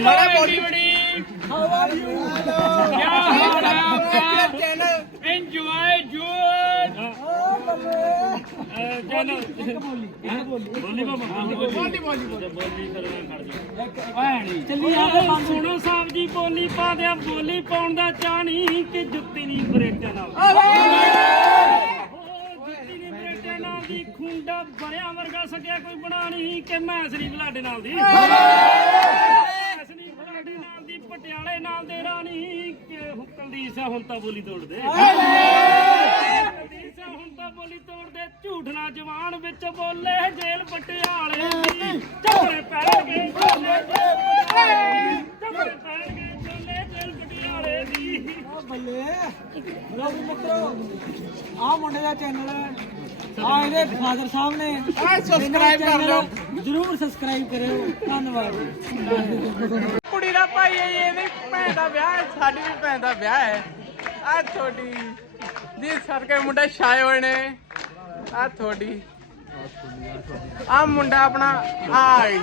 ਮਾੜਾ ਬੋਲੀ। How are you ਕੀ ਹਾਲ ਹੈ ਆਪਕਾ ਚੈਨਲ ਇੰਜੋਏ ਜੂਨ ਓ ਬੱਲੇ ਚੈਨਲ ਬੋਲੀ ਬੋਲੀ ਬੋਲੀ ਬੋਲੀ ਬੋਲੀ ਚੱਲੀ ਆਵੇ ਬੰਦ ਸੁਣੋ ਸਾਹਿਬ ਜੀ ਬੋਲੀ ਪਾ ਦਿਆ ਬੋਲੀ ਪਾਉਣ ਦਾ ਚਾਣੀ ਕਿ ਜੁੱਤੀ ਨਹੀਂ ਬਰੇਟਾਂ ਨਾਲ ਜੁੱਤੀ ਨਹੀਂ ਬਰੇਟਾਂ ਨਾਲ ਦੀ ਖੁੰਡਾ ਬਰਿਆ ਵਰਗਾ ਸਕਿਆ ਕੋਈ ਬਣਾਣੀ ਕਿ ਮੈਂ ਸਰੀ ਬਲਾਡੇ ਨਾਲ ਦੀ ਬਲਾਡੇ ਨਾਲ ਦੀ ਪਟਿਆਲੇ ਨਾਲ ਦੇ ਰਾਣੀ ਕਿ ਹੁਕਲਦੀਸ ਆ ਹੁਣ ਤਾਂ ਬੋਲੀ ਤੋੜ ਦੇ ਹੁਕਲਦੀਸ ਆ ਹੁਣ ਤਾਂ ਬੋਲੀ ਤੋੜ ਦੇ ਝੂਠ ਨਾ ਜਵਾਨ ਵਿੱਚ ਬੋਲੇ ਜੇਲ ਪਟਿਆਲੇ ਦੀ। ਝਗੜੇ ਪੈਣਗੇ ਬੋਲੇ ਝਗੜੇ ਪੈਣਗੇ ਬੋਲੇ ਜੇਲ ਪਟਿਆਲੇ ਦੀ। ਆ ਬੱਲੇ ਲੋ ਵੀ ਮਿੱਤਰੋ ਆ ਮੁੰਡੇ ਦਾ ਚੈਨਲ ਹੈ। ਆ ਇਹਦੇ ਫਾਦਰ ਸਾਹਿਬ ਨੇ। ਆ ਸਬਸਕ੍ਰਾਈਬ ਕਰ ਲਓ। ਜਰੂਰ ਸਬਸਕ੍ਰਾਈਬ ਕਰਿਓ। ਧੰਨਵਾਦ। ਦਾ ਭਾਈ ਹੈ ਇਹ ਵੀ ਭੈਣ ਦਾ ਵਿਆਹ ਹੈ ਸਾਡੀ ਵੀ ਭੈਣ ਦਾ ਵਿਆਹ ਹੈ। ਆ ਤੁਹਾਡੀ ਜੀ ਸਰਕੇ ਮੁੰਡੇ ਛਾਏ ਹੋਏ ਨੇ। ਆ ਤੁਹਾਡੀ ਆ ਮੁੰਡਾ ਆਪਣਾ ਆਈ।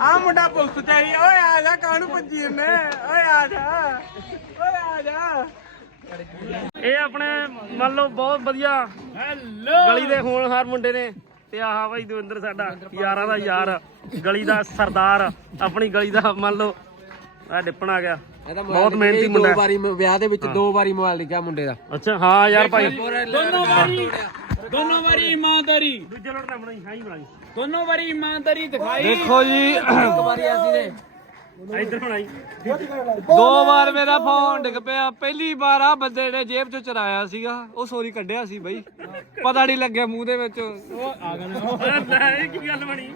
ਆ ਮੁੰਡਾ ਪੁਲਿਸ ਚ ਆਈ ਓਏ ਆ ਜਾ ਕਾਹਨੂੰ ਭੱਜੀ ਇਹਨੇ ਓਏ ਆ ਜਾ ਓਏ ਆ ਜਾ। ਇਹ ਆਪਣੇ ਮੰਨ ਲਓ ਬਹੁਤ ਵਧੀਆ ਹੈਲੋ ਗਲੀ ਦੇ ਹੋਣਹਾਰ ਮੁੰਡੇ ਨੇ। ਤੇ ਆਹ ਭਾਈ ਦਵਿੰਦਰ ਸਾਡਾ ਯਾਰਾਂ ਦਾ ਯਾਰ ਗਲੀ ਦਾ ਸਰਦਾਰ ਆਪਣੀ ਗਲੀ ਦਾ ਮੰਨ ਲਓ ਆ ਡਿੱਪਣ ਆ ਗਿਆ। ਬਹੁਤ ਮਿਹਨਤੀ ਮੁੰਡਾ ਹੈ। ਵਾਰੀ ਵਿਆਹ ਦੇ ਵਿੱਚ ਦੋ ਵਾਰੀ ਮੋਬਾਈਲ ਲਿਖਿਆ ਮੁੰਡੇ ਦਾ। ਅੱਛਾ ਹਾਂ ਯਾਰ ਭਾਈ। ਦੋਨੋਂ ਵਾਰੀ ਦੋਨੋਂ ਵਾਰੀ ਇਮਾਨਦਾਰੀ। ਦੂਜੇ ਲੋਟ ਨਾ ਬਣਾਈ ਹਾਂ ਹੀ ਬਣਾਈ। ਦੋਨੋਂ ਵਾਰੀ ਇਮਾਨਦਾਰੀ ਦਿਖਾਈ। ਦੇਖੋ ਜੀ ਇੱਕ ਵਾਰੀ ਅਸੀਂ ਨੇ। ਇੱਧਰ ਦੋ ਵਾਰ ਮੇਰਾ ਫੋਨ ਡਿੱਗ ਪਿਆ। ਪਹਿਲੀ ਵਾਰ ਆ ਬੰਦੇ ਨੇ ਜੇਬ ਚੋਂ ਚਰਾਇਆ ਸੀਗਾ। ਉਹ ਸੋਰੀ ਕੱਢਿਆ ਸੀ ਬਈ। ਪਤਾ ਨਹੀਂ ਲੱਗਿਆ ਮੂੰਹ ਦੇ ਵਿੱਚ। ਉਹ ਆ ਗਿਆ ਇਹ ਕੀ ਗੱਲ ਬਣੀ?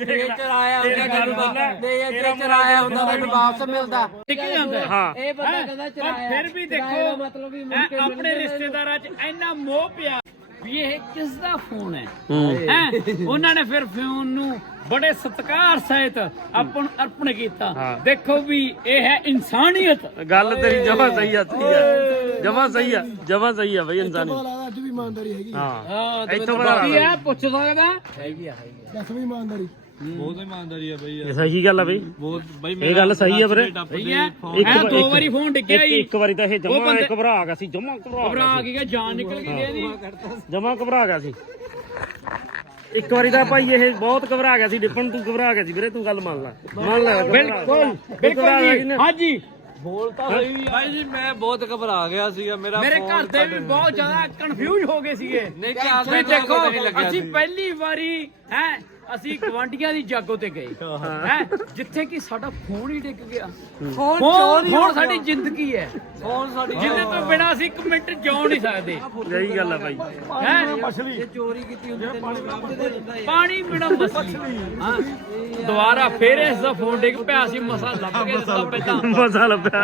ਇਹ ਚਰਾਇਆ ਹੁੰਦਾ ਤੈਨੂੰ ਨਹੀਂ ਇਹ ਤੇ ਚਰਾਇਆ ਹੁੰਦਾ ਤੈਨੂੰ ਵਾਪਸ ਮਿਲਦਾ। ਟਿਕ ਜਾਂਦਾ ਹਾਂ। ਇਹ ਬੰਦਾ ਕਹਿੰਦਾ ਚਰਾਇਆ। ਫਿਰ ਵੀ ਦੇਖੋ ਮਤਲਬ ਵੀ ਆਪਣੇ ਰਿਸ਼ਤੇਦਾਰਾਂ 'ਚ ਇੰਨਾ ਮੋਹ ਪਿਆ ਵੀ ਇਹ ਕਿਸ ਦਾ ਫੋਨ ਹੈ? ਹੈ। ਉਹਨਾਂ ਨੇ ਫਿਰ ਫੋਨ ਨੂੰ ਬੜੇ ਸਤਿਕਾਰ ਸਹਿਤ ਆਪਾਂ ਨੂੰ ਅਰਪਣ ਕੀਤਾ। ਦੇਖੋ ਵੀ ਇਹ ਹੈ ਇਨਸਾਨੀਅਤ। ਗੱਲ ਤੇਰੀ ਜਮਾ ਸਹੀ ਆ ਸਹੀ ਆ। ਜਮਾ ਸਹੀ ਆ ਜਮਾ ਸਹੀ ਆ ਬਈ ਇਨਸਾਨੀ ਅੱਜ ਵੀ ਇਮਾਨਦਾਰੀ ਹੈਗੀ ਹਾਂ। ਇੱਥੋਂ ਕੀ ਲਾ ਹੈ ਪੁੱਛ ਸਕਦਾ ਹੈਗੀ ਆ ਹੈਗੀ। ਆ ਦੱਸ ਵੀ ਇਮਾਨਦਾਰੀ। ਬਹੁਤ ਇਮਾਨਦਾਰੀ ਆ ਬਈ ਇਹ ਸਹੀ ਗੱਲ ਆ ਬਈ। ਬਹੁਤ ਬਈ ਇਹ ਗੱਲ ਸਹੀ ਆ ਵੀਰੇ। ਸਹੀ ਇਹ ਦੋ ਵਾਰੀ ਫੋਨ ਡਿੱਗਿਆ ਹੀ ਇੱਕ ਵਾਰੀ ਤਾਂ ਇਹ ਜਮਾ ਘਬਰਾ ਗਿਆ ਸੀ ਜਮਾ ਘਬਰਾ ਘਬਰਾ ਗਿਆ ਜਾਨ ਨਿਕਲ ਗਈ ਇਹਦੀ। ਜਮਾ ਘਬਰਾ ਗਿਆ ਸੀ। ਇੱਕ ਵਾਰੀ ਤਾਂ ਭਾਈ ਇਹ ਬਹੁਤ ਘਬਰਾ ਗਿਆ ਸੀ ਡਿੱਪਣ ਤੂੰ ਘਬਰਾ ਗਿਆ ਸੀ ਵੀਰੇ ਤੂੰ ਗੱਲ ਮੰਨ ਲੈ। ਮੰਨ ਲੈ ਬਿਲਕੁਲ ਬਿਲਕੁਲ ਜੀ। ਹਾਂਜੀ। ਬੋਲ ਤਾਂ ਹੋਈ ਵੀ ਆ। ਭਾਈ ਜੀ ਮੈਂ ਬਹੁਤ ਘਬਰਾ ਗਿਆ ਸੀਗਾ ਮੇਰਾ ਮੇਰੇ ਘਰ ਦੇ ਵੀ ਬਹੁਤ ਜ਼ਿਆਦਾ ਕਨਫਿਊਜ਼ ਹੋ ਗਏ ਸੀਗੇ। ਨਹੀਂ ਦੇਖੋ ਨਹੀਂ ਅਸੀਂ। ਪਹਿਲੀ ਵਾਰੀ ਹੈ ਅਸੀਂ ਗਵਾਂਡੀਆਂ ਦੀ ਜਾਗੋ ਤੇ ਗਏ। ਹੈ ਜਿੱਥੇ ਕਿ ਸਾਡਾ ਫੋਨ ਹੀ ਡਿੱਗ ਗਿਆ। ਫੋਨ ਫੋਨ ਫੋਨ ਸਾਡੀ ਜ਼ਿੰਦਗੀ ਹੈ। ਫੋਨ ਸਾਡੀ ਜਿਹਦੇ ਤੋਂ ਬਿਨਾਂ ਅਸੀਂ ਇੱਕ ਮਿੰਟ ਜਿਉ ਨਹੀਂ ਸਕਦੇ। ਸਹੀ ਗੱਲ ਆ ਭਾਈ ਹੈ। ਚੋਰੀ ਕੀਤੀ ਹੁੰਦੀ ਪਾਣੀ ਬਿਨਾ ਮਸਲੀ ਹਾਂ। ਦੁਬਾਰਾ ਫੇਰ ਇਸ ਦਾ ਫੋਨ ਡਿੱਗ ਪਿਆ ਸੀ ਮਸਾ ਲੱਭ ਕੇ ਦਿੱਤਾ ਪਹਿਲਾਂ। ਮਜ਼ਾ ਲੱਭਿਆ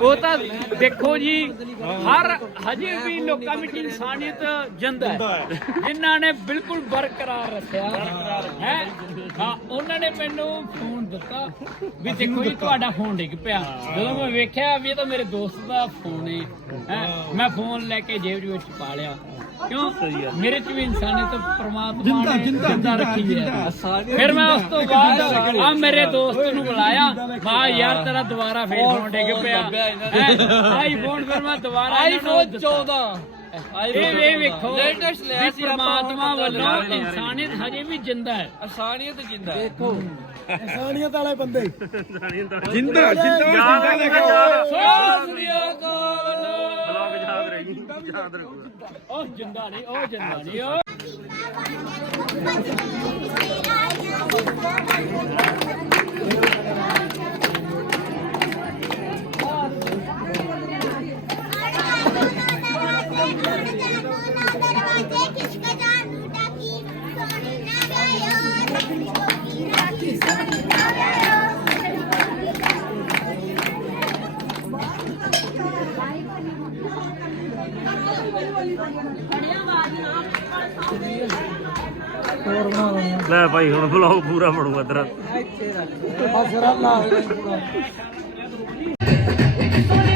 ਉਹ ਤਾਂ ਦੇਖੋ ਜੀ ਹਰ ਹਜੇ ਵੀ ਲੋਕਾਂ ਵਿੱਚ ਇਨਸਾਨੀਅਤ ਜਿੰਦਾ ਹੈ। ਜਿਨ੍ਹਾਂ ਨੇ ਬਿਲਕੁਲ ਬਰਕਰਾਰ ਰੱਖਿਆ। ਹੈ? ਹਾਂ ਉਹਨਾਂ ਨੇ ਮੈਨੂੰ ਫੋਨ ਦਿੱਤਾ ਵੀ ਦੇਖੋ ਜੀ ਤੁਹਾਡਾ ਫੋਨ ਡਿੱਗ ਪਿਆ। ਜਦੋਂ ਮੈਂ ਵੇਖਿਆ ਵੀ ਇਹ ਤਾਂ ਮੇਰੇ ਦੋਸਤ ਦਾ ਫੋਨ ਹੈ? ਹੈਂ, ਮੈਂ ਫੋਨ ਲੈ ਕੇ ਜੇਬ ਵਿੱਚ ਪਾ ਲਿਆ। ਕਿਉਂ? ਮੇਰੇ ਚ ਵੀ ਇਨਸਾਨੀਅਤ ਪ੍ਰਮਾਤਮਾ ਨੇ ਜਿੰਦਾ ਰੱਖੀ ਹੈ। ਫਿਰ ਮੈਂ ਉਸ ਤੋਂ ਬਾਅਦ ਆ ਮੇਰੇ ਦੋਸਤ ਨੂੰ ਬੁਲਾਇਆ। ਮਾ ਯਾਰ ਤੇਰਾ ਦੁਬਾਰਾ ਫੇਰ ਫੋਨ ਡਿੱਗ ਪਿਆ। ਆਈਫੋਨ ਫਿਰ ਮੈਂ ਦੁਬਾਰਾ ਆਈਫੋਨ 14 ਇਹ ਇਹ ਵੇਖੋ Latest ਲਿਆ ਸੀ ਆਪਾਂ, ਪ੍ਰਮਾਤਮਾ ਵੱਲੋਂ ਇਨਸਾਨੀਅਤ ਹਜੇ ਵੀ ਜਿੰਦਾ ਹੈ। ਆਸਾਨੀਅਤ ਜਿੰਦਾ ਦੇਖੋ ਇਨਸਾਨੀਅਤ ਵਾਲੇ ਬੰਦੇ। ਜਿੰਦਾ ਜਿੰਦਾ ਜਿੰਦਾ ਦੇਖੋ। ਸ੍ਰੀ ਅਕਾਲ। ਬਲੌਗ ਯਾਦ ਰਹੀ ਯਾਦ ਰੱਖੋ ਉਹ ਜਿੰਦਾ ਨਹੀਂ ਉਹ ਜਿੰਦਾ ਨਹੀਂ ਉਹ ਲੈ ਭਾਈ ਹੁਣ ਬਲੌਗ ਪੂਰਾ ਬਣੂਗਾ ਤੇਰਾ। ਬਸ ਰਾਂ ਲਾ। ਦੇ ਪੂਰਾ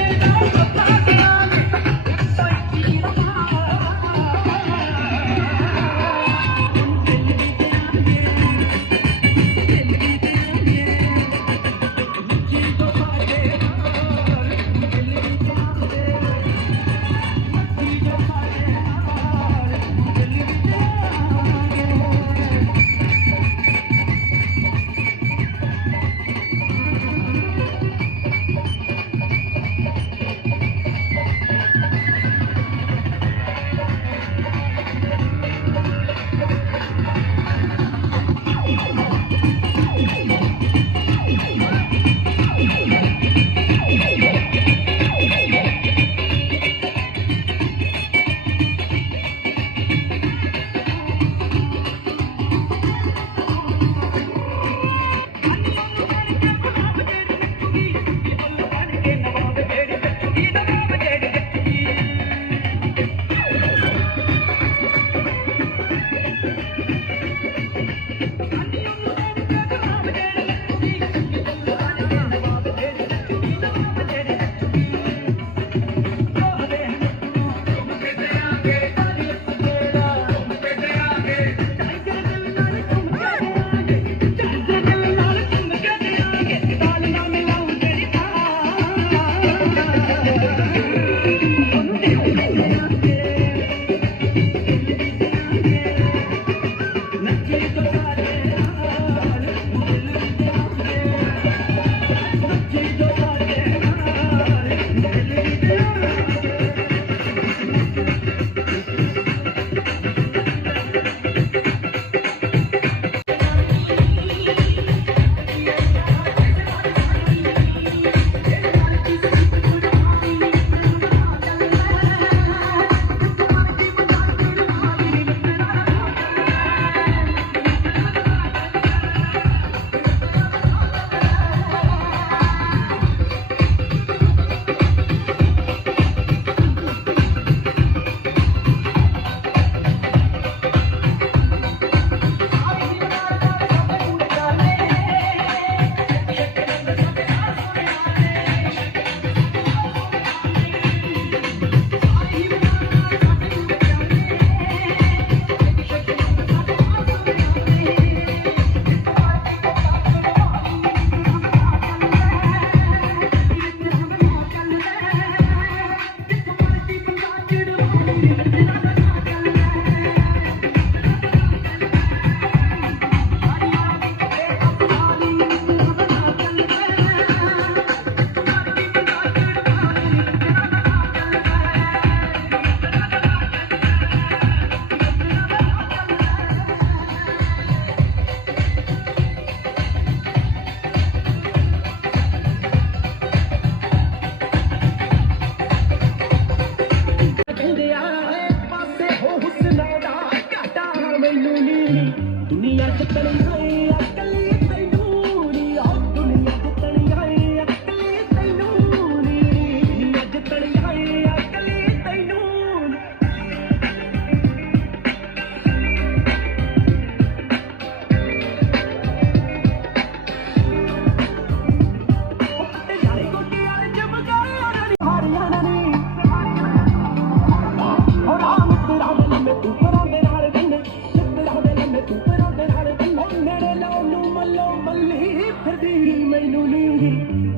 ਮੈਨੂੰ ਨੀ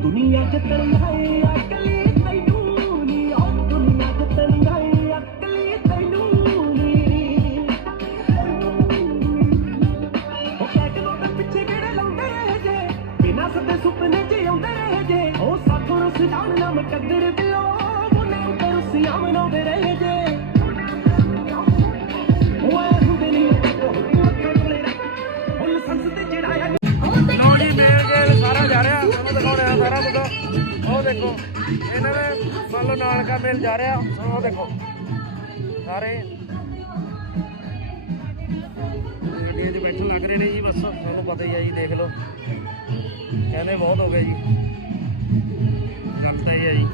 ਦੁਨੀਆ ਚ ਤਣੀ ਅਕਲੀ ਤੈਨੂੰ ਨੀ ਉਹ ਦੁਨੀਆ ਚ ਤਣੀ ਅਕਲੀ ਤੈਨੂੰ ਨੀ ਉਹ ਪੈਟ ਨੂੰ ਪਿੱਛੇ ਕਿਹੜੇ ਲਾਉਂਦੇ ਰਹੇ ਜੇ? ਬਿਨਾਂ ਸੱਦੇ ਸੁਪਨੇ ਚ ਆਉਂਦੇ ਰਹੇ ਜੇ? ਉਹ ਸਾਥੋਂ ਰੁੱਸ ਜਾਣ ਨਾ ਮਕਦਰ ਦਿਓ ਉਹਨੇ ਉੱਤੇ ਰੁੱਸੀਆਂ ਮਨਾਉਂਦੇ ਰਹੇ ਜੇ। ਉਹ ਦੇਖੋ, ਇਹਨਾਂ ਦੇ ਮੰਨ ਲਓ ਨਾਨਕਾ ਮੇਲ ਜਾ ਰਿਹਾ, ਉਹ ਦੇਖੋ। ਸਾਰੇ। ਗੱਡੀਆਂ 'ਚ ਬੈਠਣ ਲੱਗ ਰਹੇ ਨੇ ਜੀ, ਬਸ, ਤੁਹਾਨੂੰ ਪਤਾ ਹੀ ਆ ਜੀ, ਦੇਖ ਲਓ। ਕਹਿੰਦੇ ਬਹੁਤ ਹੋ ਗਏ ਜੀ। ਲੱਗਦਾ ਹੀ ਆ ਜੀ